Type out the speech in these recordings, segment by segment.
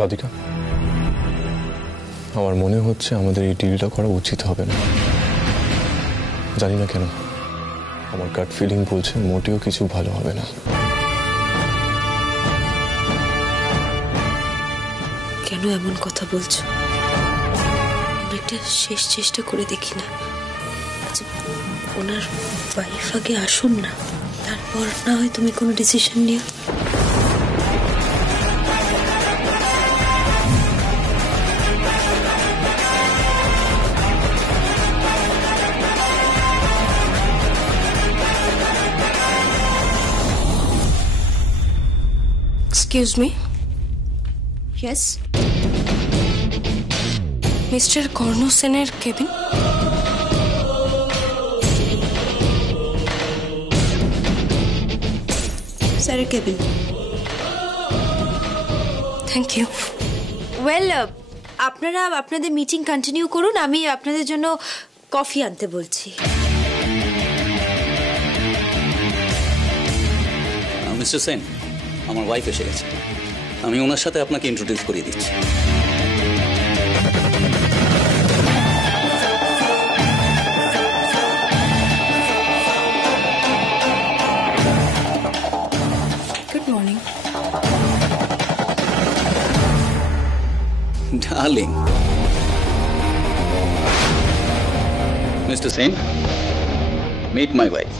রাধিকা, আমার মনে হচ্ছে আমাদের এই ডিলটা করা উচিত হবে না। জানি না কেন, আমার গাট ফিলিং বলছে মোটেও কিছু ভালো হবে না। কেন এমন কথা বলছো? একটা শেষ চেষ্টা করে দেখি না? আচ্ছা, ওনার ওয়াইফ আগে আসুন না, তারপর না হয় তুমি কোনো ডিসিশন নিও। Excuse me. Yes. Mr. Korno Sener cabin. Sir cabin. Thank you. Well, আপনারা আপনাদের মিটিং কন্টিনিউ করুন, আমি আপনাদের জন্য কফি আনতে বলছি। মিস্টার সেন, আমার ওয়াইফ এসে গেছে, আমি ওনার সাথে আপনাকে ইন্ট্রোডিউস করিয়ে দিচ্ছি। Good morning. Darling, mister Sen, meet my wife.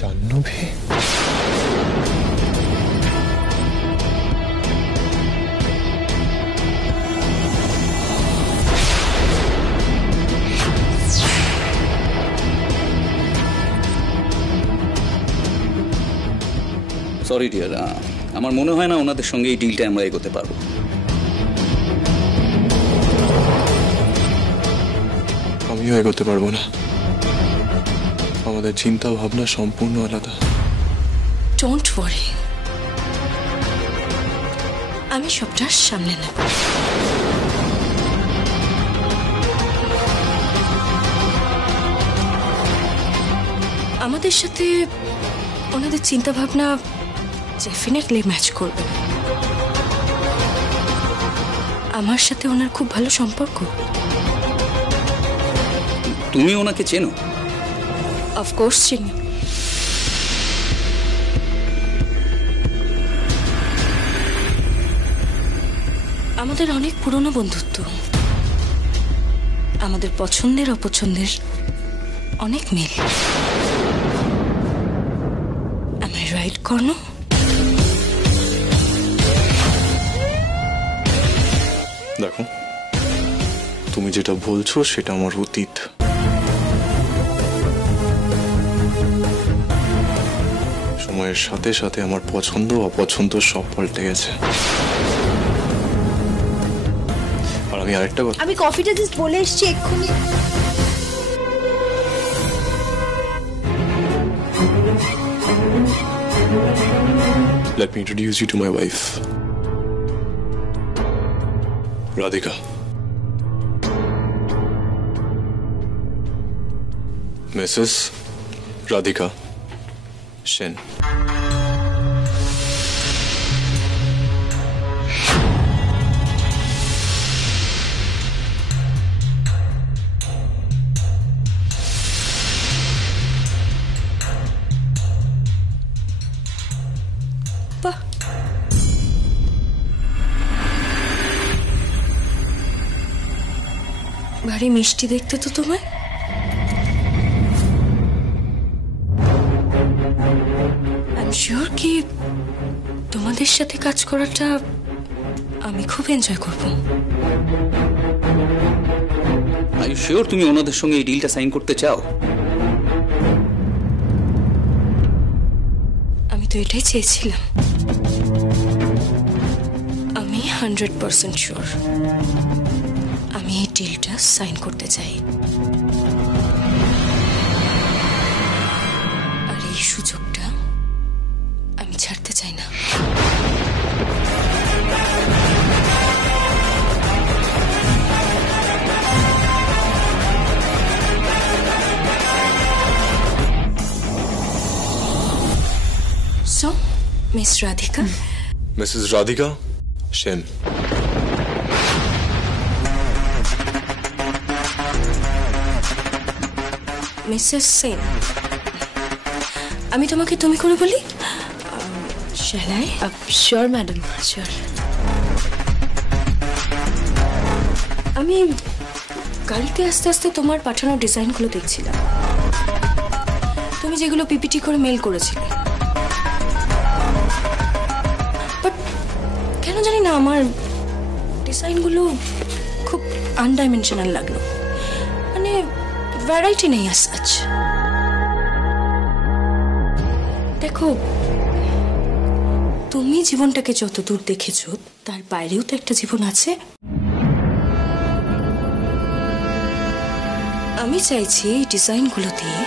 Jahnavi, sorry dear, আমার মনে হয় না ওনাদের সঙ্গে এই ডিলটা আমরা এগোতে পারবো। আমিও এগোতে পারবো না। আমাদের চিন্তা ভাবনা সম্পূর্ণ আলাদা। ডোন্ট ওয়ারি, আমি সবটা সামলে নেব। আমাদের সাথে ওনাদের চিন্তা ভাবনা ডেফিনেটলি ম্যাচ করবে। আমার সাথে ওনার খুব ভালো সম্পর্ক। তুমি ওনাকে চেনো? অফকোর্স চিনি। আমাদের অনেক পুরনো বন্ধুত্ব, আমাদের পছন্দের অপছন্দের অনেক মিল। আমি রাইট কর্ণ? দেখো, তুমি যেটা বলছো সেটা আমার অতীত। সময়ের সাথে সাথে আমার পছন্দ অপছন্দ সব পাল্টে গেছে। আর আমি আরেকটা কথা, আমি কফিটা জাস্ট বলে এসেছি এক্ষুনি। Let me introduce you to my wife, Radhika. Mrs. Radhika Sen. ভারী মিষ্টি দেখতে তো তোমায়। আই এম শিওর কি তোমাদের সাথে কাজ করাটা আমি খুব এনজয় করব। আর ইউ শিওর তুমি ওনাদের সঙ্গে এই ডিলটা সাইন করতে চাও? এটাই চেয়েছিলাম। আমি 100% শিওর আমি এই ডিলটা সাইন করতে চাই, আর এই সুযোগটা আমি ছাড়তে চাই না। So, Miss Radhika? Mrs. Radhika Sen. Mrs. Sen. আমি তোমাকে তুমি করে বলি? Shall I? Sure, madam. Sure. আমি গাড়িতে আস্তে আস্তে তোমার পাঠানো ডিজাইনগুলো দেখছিলাম, তুমি যেগুলো পিপিটি করে মেল করেছিলে। বাট কেন জানি না আমার ডিজাইনগুলো খুব আনডাইমেনশনাল লাগলো, মানে ভ্যারাইটি নেই as such। দেখো, তুমি জীবনটাকে যত দূর দেখেছো তার বাইরেও তো একটা জীবন আছে। আমি চাইছি এই ডিজাইনগুলো দিয়ে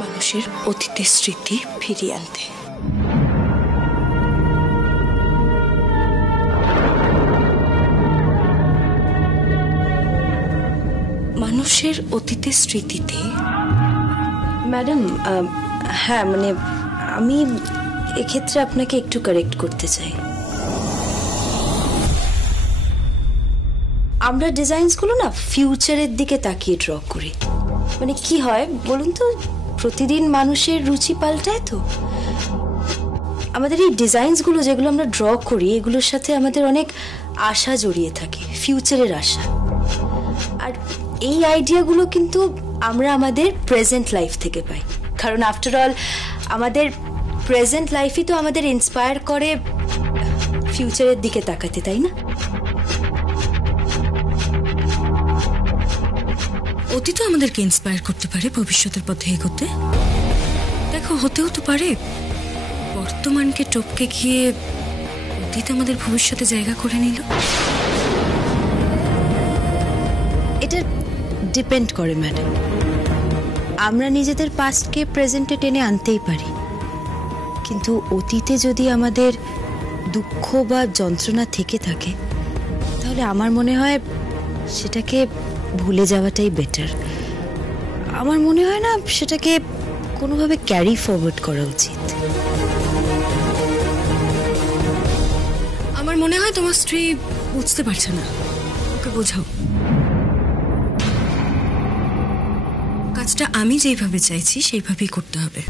মানুষের অতীতের স্মৃতি ফিরিয়ে আনতে। মানুষের অতীতের স্মৃতিতে। ম্যাডাম, হ্যাঁ মানে আমি এক্ষেত্রে আপনাকে একটু কারেক্ট করতে চাই। আমরা ডিজাইনসগুলো না ফিউচারের দিকে তাকিয়ে ড্র করি। মানে কি হয় বলুন তো, প্রতিদিন মানুষের রুচি পাল্টায়, তো আমাদের এই ডিজাইনসগুলো যেগুলো আমরা ড্র করি এগুলোর সাথে আমাদের অনেক আশা জড়িয়ে থাকে, ফিউচারের আশা। আর এই আইডিয়াগুলো কিন্তু আমরা আমাদের প্রেজেন্ট লাইফ থেকে পাই, কারণ আফটার অল আমাদের প্রেজেন্ট লাইফই তো আমাদের ইন্সপায়ার করে ফিউচারের দিকে তাকাতে, তাই না? অতীতও আমাদেরকে ইন্সপায়ার করতে পারে ভবিষ্যতের পথে এগোতে। দেখো, হতেও তো পারে বর্তমানকে টপকে গিয়ে অতীত আমাদের ভবিষ্যতে জায়গা করে নিল। এটা ডিপেন্ড করে ম্যাডাম। আমরা নিজেদের পাস্টকে প্রেজেন্টে টেনে আনতেই পারি, কিন্তু অতীতে যদি আমাদের দুঃখ বা যন্ত্রণা থেকে থাকে তাহলে আমার মনে হয় সেটাকে ভুলে যাওয়াটাই বেটার। আমার মনে হয় না সেটাকে কোনোভাবে ক্যারি ফরওয়ার্ড করা উচিত। আমার মনে হয় তোমার স্ত্রী বুঝতে পারছে না, ওকে বোঝাও। কাজটা আমি যেভাবে চাইছি সেইভাবেই করতে হবে।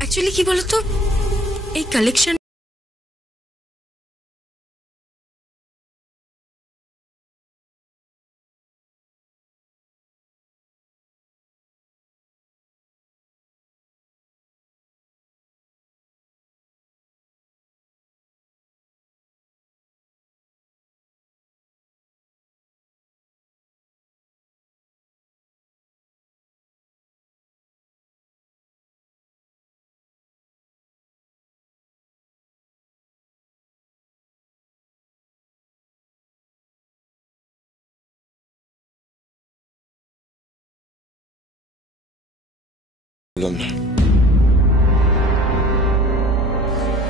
অ্যাকচুয়ালি কি বলতো, এই কালেকশন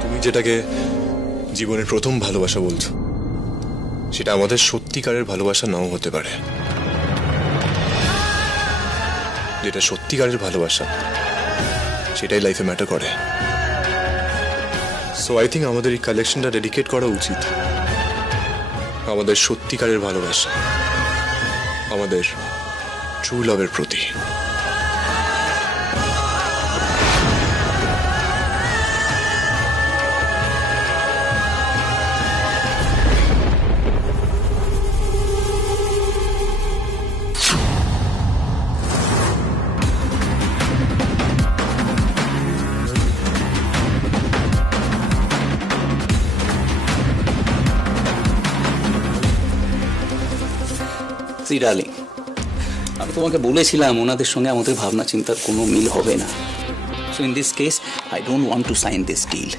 তুমি যেটাকে জীবনের প্রথম ভালোবাসা বলছো, সেটা আমাদের সত্যিকারের ভালোবাসা নাও হতে পারে। যেটা সত্যিকারের ভালোবাসা সেটাই লাইফে ম্যাটার করে। সো আই থিঙ্ক আমাদের এই কালেকশনটা ডেডিকেট করা উচিত আমাদের সত্যিকারের ভালোবাসা, আমাদের ট্রু লাভের প্রতি। ডার্লিং, আমি তোমাকে বলেছিলাম ওনাদের সঙ্গে আমাদের ভাবনা চিন্তার কোনো মিল হবে না। So in this case, I don't want to sign this deal.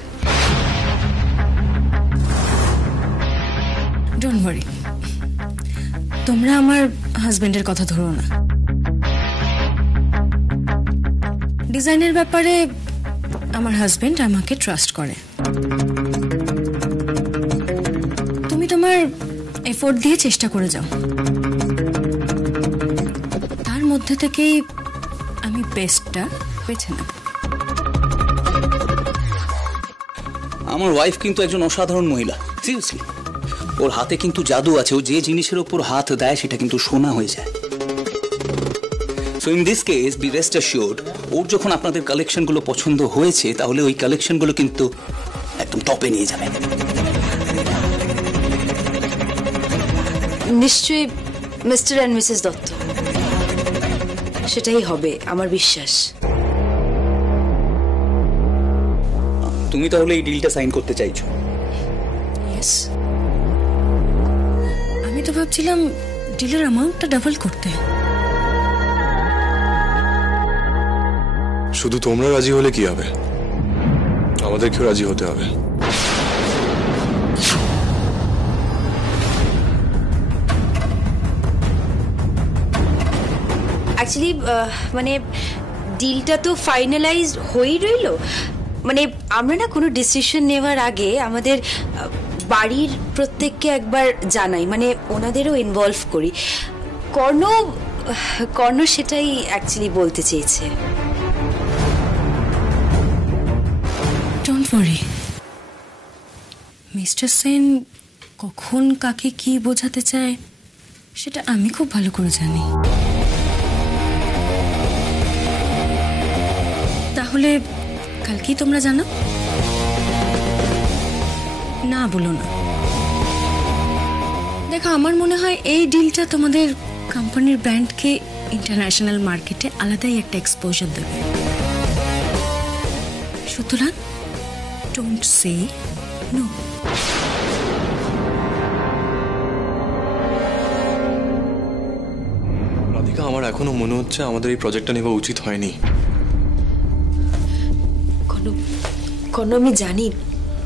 Don't worry, তোমরা আমার হাজবেন্ডের কথা ধরো না। ডিজাইনের ব্যাপারে আমার হাজবেন্ড আমাকে ট্রাস্ট করে। তুমি তোমার এফোর্ট দিয়ে চেষ্টা করে যাও, তার মধ্যে থেকেই আমি বেস্টটা বেছে নেব। আমার ওয়াইফ কিন্তু একজন অসাধারণ মহিলা, সিরিয়াসলি। ওর হাতে কিন্তু জাদু আছে, ও যে জিনিসের উপর হাত দেয় সেটা কিন্তু সোনা হয়ে যায়। So in this case be rest assured, ওর যখন আপনাদের কালেকশনগুলো পছন্দ হয়েছে তাহলে ওই কালেকশনগুলো কিন্তু একদম টপে নিয়ে যাবে। নিশ্চয়ই মিস্টার অ্যান্ড মিসেস দত্ত, সেটাই হবে আমার বিশ্বাস। তুমি তাহলে এই ডিলটা সাইন করতে চাইছো? ইয়েস, আমি তো ভাবছিলাম ডিলের অ্যামাউন্টটা ডাবল করতে। শুধু তোমরা রাজি হলে কি হবে, আমাদেরকেও রাজি হতে হবে। অ্যাকচুয়ালি মানে ডিলটা তো ফাইনালাইজ হয়েই রইল। মানে আমরা না কোনো ডিসিশন নেওয়ার আগে আমাদের বাড়ির প্রত্যেককে জানাই, মানে ওনাদেরও ইনভলভ করি। কর্ণ সেটাই অ্যাকচুয়ালি বলতে চেয়েছে। ডোন্ট ওয়ারি, মিস্টার সেন কখন কাকে কি বোঝাতে চায় সেটা আমি খুব ভালো করে জানি। তাহলে কালকেই তোমরা জানো? না বলো না। দেখো, আমার মনে হয় এই ডিলটা তোমাদের কোম্পানির ব্র্যান্ডকে ইন্টারন্যাশনাল মার্কেটে আলাদাই একটা এক্সপোজার দেবে। সুতরাং ডোন্ট সে নো। রাধিকা, আমার এখনো মনে হচ্ছে আমাদের এই প্রজেক্টটা নেওয়া উচিত হয়নি। কর্ণ, আমি জানি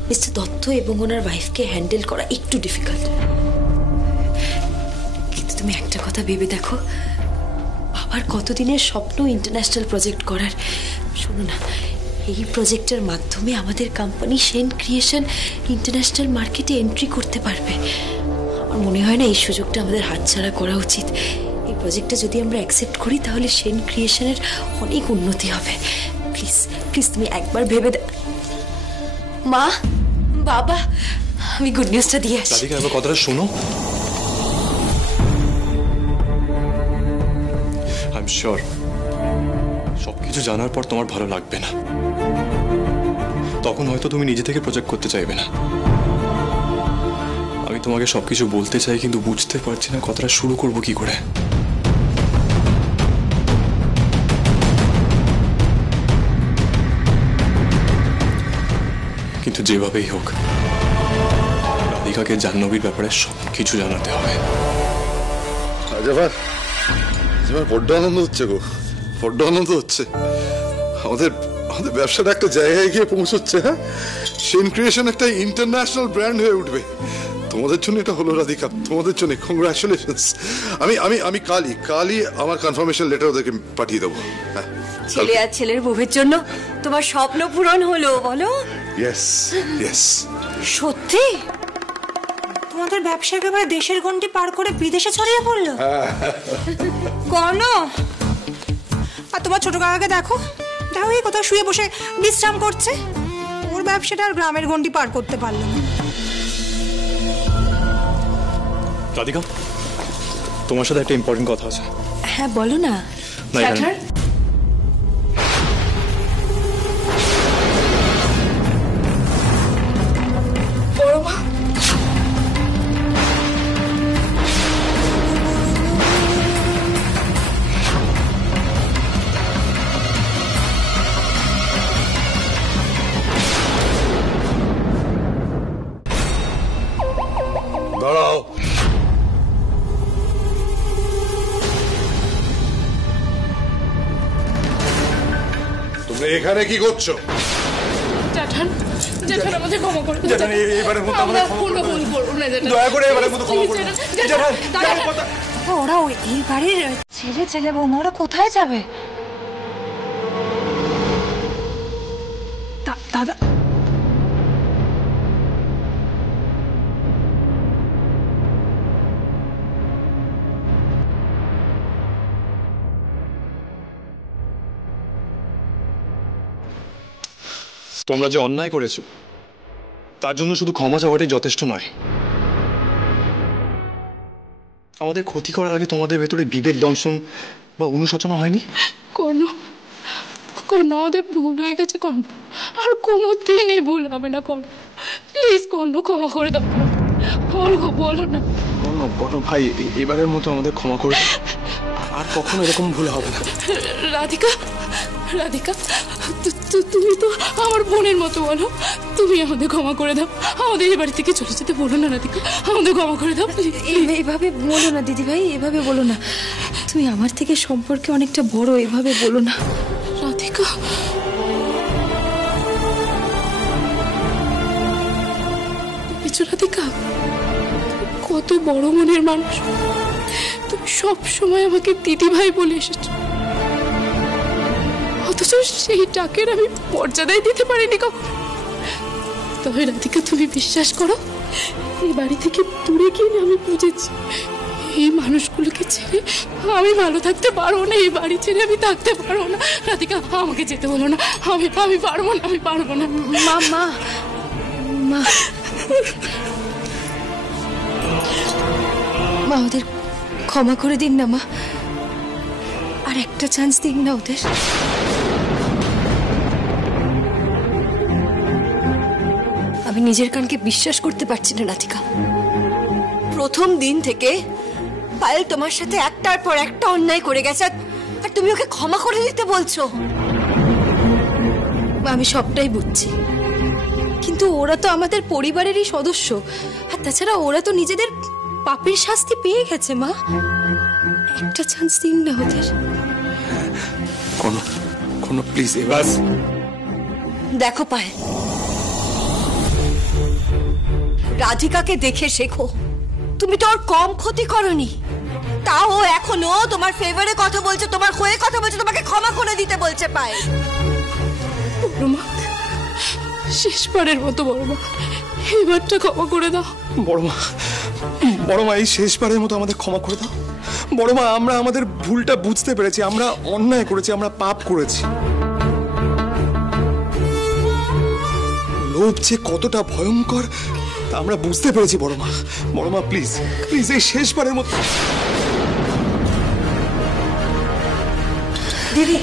মিস্টার দত্ত এবং ওনার ওয়াইফকে হ্যান্ডেল করা একটু ডিফিকাল্ট, কিন্তু তুমি একটা কথা ভেবে দেখো, বাবার কতদিনের স্বপ্ন ইন্টারন্যাশনাল প্রজেক্ট করার। শোনো না, এই প্রজেক্টের মাধ্যমে আমাদের কোম্পানি সেন ক্রিয়েশন ইন্টারন্যাশনাল মার্কেটে এন্ট্রি করতে পারবে। আমার মনে হয় না এই সুযোগটা আমাদের হাতছাড়া করা উচিত। এই প্রজেক্টটা যদি আমরা অ্যাকসেপ্ট করি তাহলে সেন ক্রিয়েশনের অনেক উন্নতি হবে। প্লিজ প্লিজ তুমি একবার ভেবে মা, বাবা, আমি গুড নিউজটা দিয়ে আসি। রাধিকা, এবার কথাটা শোনো। আই এম শিওর সবকিছু জানার পর তোমার ভালো লাগবে না, তখন হয়তো তুমি নিজে থেকে প্রজেক্ট করতে চাইবে না। আমি তোমাকে সবকিছু বলতে চাই, কিন্তু বুঝতে পারছি না কথাটা শুরু করব কি করে। কিন্তু যেভাবেই হোক রাধিকাকে জাহ্নবীর ব্যাপারে সবকিছু জানাতে হবে। এবার বড্ড আনন্দ হচ্ছে গো, বড্ড আনন্দ হচ্ছে। আমাদের আমাদের ব্যবসাটা একটা জায়গায় গিয়ে পৌঁছচ্ছে। হ্যাঁ, সেন ক্রিয়েশন একটা ইন্টারন্যাশনাল ব্র্যান্ড হয়ে উঠবে। তোমাদের জন্য এটা হলো রাধিকা, তোমাদের জন্য কংগ্রাচুলেশনস। আমি আমি আমি কালই আমার কনফার্মেশন লেটার ওদেরকে পাঠিয়ে দেবো। হ্যাঁ, ছেলে আর ছেলের বউয়ের জন্য তোমার স্বপ্ন পূরণ হলো, বলো? Yes yes. সত্যি? তোমাদের ব্যবসা একেবারে দেশের গণ্ডি পার করে বিদেশে ছড়িয়ে পড়লো। কর্ণ, আর তোমার ছোট কাকাকে দেখো, দেখো এই কোথাও শুয়ে বসে বিশ্রাম করছে। ওর ব্যবসাটা আর গ্রামের গণ্ডি পার করতে পারলো না। রাধিকা, তোমার সাথে একটা ইম্পর্টেন্ট কথা আছে। হ্যাঁ বলো না। না, এখানে দাঁড়াও। এখানে কি করছো? জ্যাঠান জ্যাঠান আমাদের ক্ষমা করে দিন। জ্যাঠান, এবারের মতো আমাদের ক্ষমা করে কোনো ভুল দিন। করবো না জ্যাঠান। দয়া করে এবারের মতো ক্ষমা করে দিন। জ্যাঠান, জ্যাঠান, কথা ওরা এই বাড়ির ছেলে বৌমা ওরা কোথায় যাবে? দাদা তোমরা যে অন্যায় করেছো তার জন্য শুধু ক্ষমা চাওয়াটাই যথেষ্ট নয়। আমাদের ক্ষতি করার আগে তোমাদের ভেতরে বিবেক দংশন বা অনুশোচনা হয়নি? কোনো আমাদের ভুল হয়ে গেছে কোনো, আর কোনো দিনই ভুল হবে না কোনো। প্লিজ কোনো ক্ষমা করে দাও। বলো না বলো ভাই, এবারের মতো আমাদের ক্ষমা করে দাও। আর কখনো এরকম ভুল হবে না। রাধিকা তুমি তো আমার বোনের মতো, বলো তুমি আমাদের ক্ষমা করে দাও। আমাদের এই বাড়ি থেকে চলে যেতে বলো না রাধিকা, আমাদের ক্ষমা করে দাও। এভাবে বলো না দিদি ভাই, এভাবে বলো না। তুমি আমার থেকে সম্পর্কে অনেকটা বড়, এভাবে বলো না। রাধিকা রাধিকা কত বড় মনের মানুষ, তুমি সব সময় আমাকে দিদি ভাই বলে এসেছো, অথচ সেই ডাকের আমি মর্যাদাই দিতে পারিনি কখনো। তবে রাধিকা তুমি বিশ্বাস করো, এই বাড়ি থেকে দূরে গিয়ে আমি বুঝেছি এই মানুষগুলোকে ছেড়ে আমি ভালো থাকতে পারবো না, এই বাড়ি ছেড়ে আমি থাকতে পারবো না। রাধিকা আমাকে যেতে বলো না, আমি পারবো না, আমি পারবো না। মা ওদের ক্ষমা করে দিন না মা, আর একটা চান্স দিন না ওদের। আমি নিজের কানকে বিশ্বাস করতে পারছি না রাধিকা। প্রথম দিন থেকে পায়েল তোমার সাথে একটার পর একটা অন্যায় করে গেছে, আর তুমি ওকে ক্ষমা করে দিতে বলছো। আমি সবটাই বুঝছি, কিন্তু ওরা তো আমাদের পরিবারেরই সদস্য, আর তাছাড়া ওরা তো নিজেদের পাপের শাস্তি পেয়ে গেছে। মা একটা চান্স দিন না ওদের। কোনো প্লিজ এবার দেখো পায়েল, রাধিকাকে দেখে শেখো, তুমি তো ওর কম ক্ষতি করনি, তাও এখনো তোমার ফেভারে কথা বলছে, তোমার হয়ে কথা বলছে, তোমাকে ক্ষমা করে দিতে বলছে। পায়েল বড়মা, শেষবারের মতো বড়মা, এবারটা ক্ষমা করে দাও। বড়মা এই শেষবারের মতো আমাদের ক্ষমা করে দাও। বড়মা, আমরা আমাদের ভুলটা বুঝতে পেরেছি, আমরা অন্যায় করেছি, আমরা পাপ করেছি। লোভ যে কতটা ভয়ঙ্কর তা আমরা বুঝতে পেরেছি। বড়মা প্লিজ এই শেষবারের মতো। দিদি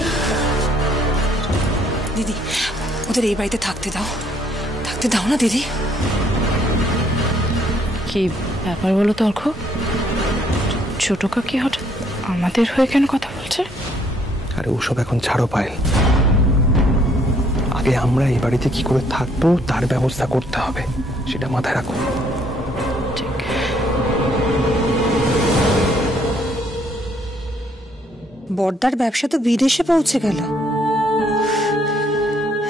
ওদের এই বাড়িতে থাকতে দাও না দিদি। কি ব্যাপার বলো তো অর্ক? ছোট কাকি হঠাৎ আমাদের হয়ে কেন কথা বলছে? আরে ওসব এখন ছাড়ো পায়েল, আগে আমরা এই বাড়িতে কি করে থাকবো তার ব্যবস্থা করতে হবে, সেটা মাথায় রাখো। বড়দার ব্যবসা তো বিদেশে পৌঁছে গেল,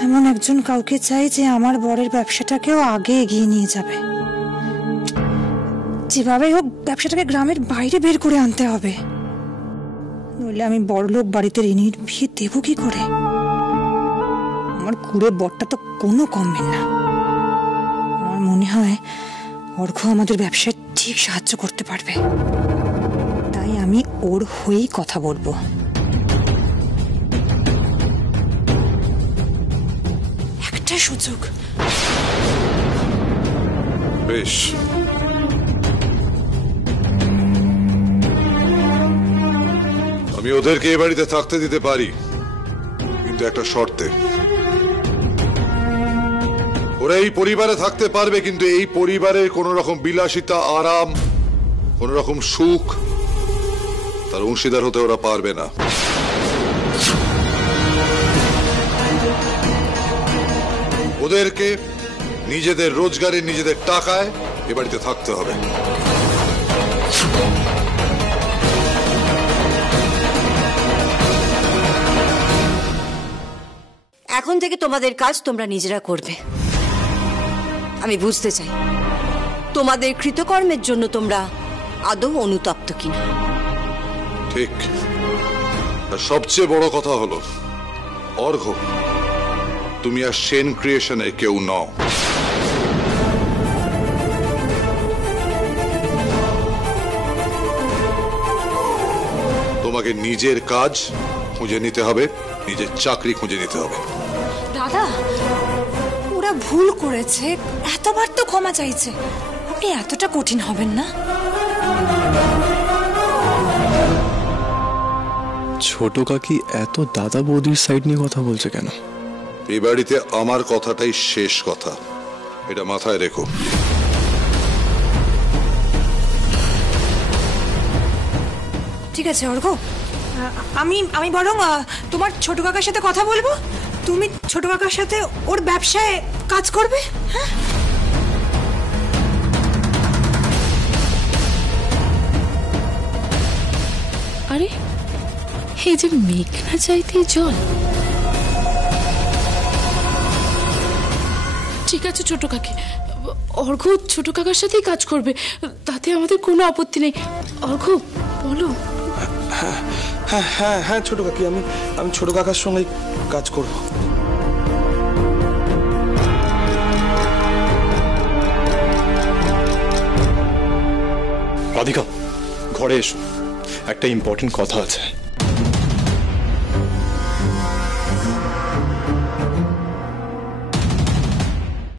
এমন একজন কাউকে চাই যে আমার বরের ব্যবসাটাকেও আগে এগিয়ে নিয়ে যাবে। যেভাবে হোক ব্যবসাটাকে গ্রামের বাইরে বের করে আনতে হবে, নইলে আমি বড়লোক বাড়িতে ঋণীর বিয়ে দেবো কি করে? আমার কুড়ে বরটা তো কোনো কমবে না। আমার মনে হয় অর্ঘ আমাদের ব্যবসায় ঠিক সাহায্য করতে পারবে, তাই আমি ওর হয়েই কথা বলবো। একটা সুযোগ। বেশ, আমি ওদেরকে এই বাড়িতে থাকতে দিতে পারি, কিন্তু একটা শর্তে। ওরা এই পরিবারে থাকতে পারবে, কিন্তু এই পরিবারের কোন রকম বিলাসিতা, আরাম, কোন রকম সুখ তার অংশীদার হতে ওরা পারবে না। ওদেরকে নিজেদের রোজগারে, নিজেদের টাকায় এ বাড়িতে থাকতে হবে। এখন থেকে তোমাদের কাজ তোমরা নিজেরা করবে। আমি বুঝতে চাই তোমাদের কৃতকর্মের জন্য তোমরা আদৌ অনুতপ্ত কিনা। ঠিক। আর সবচেয়ে বড় কথা হলো অর্ঘ্য, তুমি আর সেন ক্রিয়েশনের কেউ নও। তোমাকে নিজের কাজ খুঁজে নিতে হবে, নিজের চাকরি খুঁজে নিতে হবে। দাদা, ওরা ভুল করেছে, এতবার তো ক্ষমা চাইছে, আপনি এতটা কঠিন হবেন না। ছোট কাকি এত দাদা বৌদির সাইড নিয়ে কথা বলছে কেন? এই বাড়িতে আমার কথাটাই শেষ কথা, এটা মাথায় রেখো। ঠিক আছে অর্ঘ্য, আমি বরং তোমার ছোট কাকার সাথে কথা বলবো, তুমি ছোট কাকার সাথে ওর ব্যবসায় কাজ করবে। হ্যাঁ, আরে এই যে মেঘ না চাইতে জল। ঠিক আছে ছোট কাকি, অর্ঘ্য ছোট কাকার সাথেই কাজ করবে, তাতে আমাদের কোনো আপত্তি নেই। অর্ঘ্য বলো। হ্যাঁ হ্যাঁ হ্যাঁ ছোট কাকি, আমি ছোট কাকার সঙ্গে কাজ করব। রাধিকা, ঘরে এসো, একটা ইম্পর্টেন্ট কথা আছে।